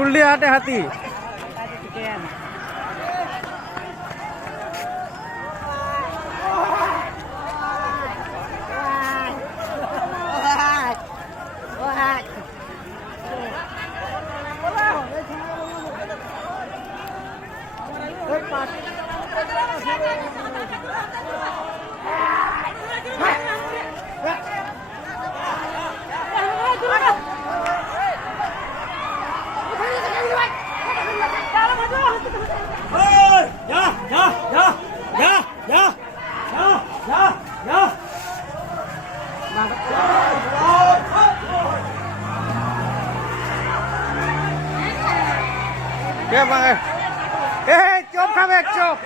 কুলডি হাটে হাতি Kìa mọi người. Ê, chộp khá về, chộp.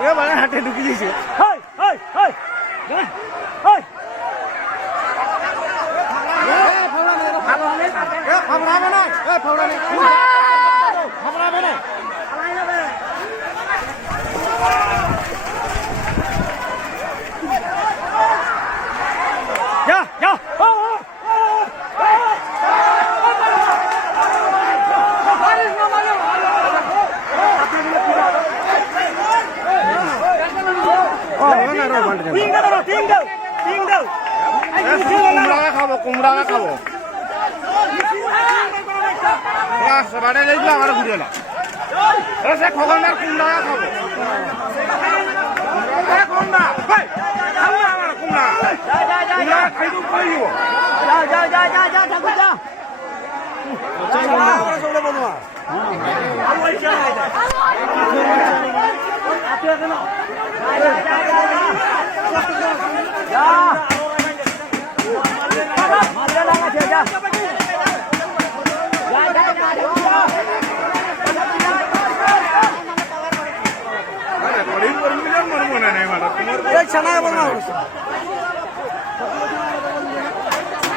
Kìa bạn hạt được cái gì chứ? Hơi, hơi, hơi. Đây. Hơi. Phóng ra bên này. Phóng ra bên này. Phóng ra bên này. Ja, ja. কুমড়া খাবো বাড়ি যাইছিল আমার ঘুরে এলাম সে খগনার কুমড়া খাবো কুমড়া খাইতো কই দিব ছানা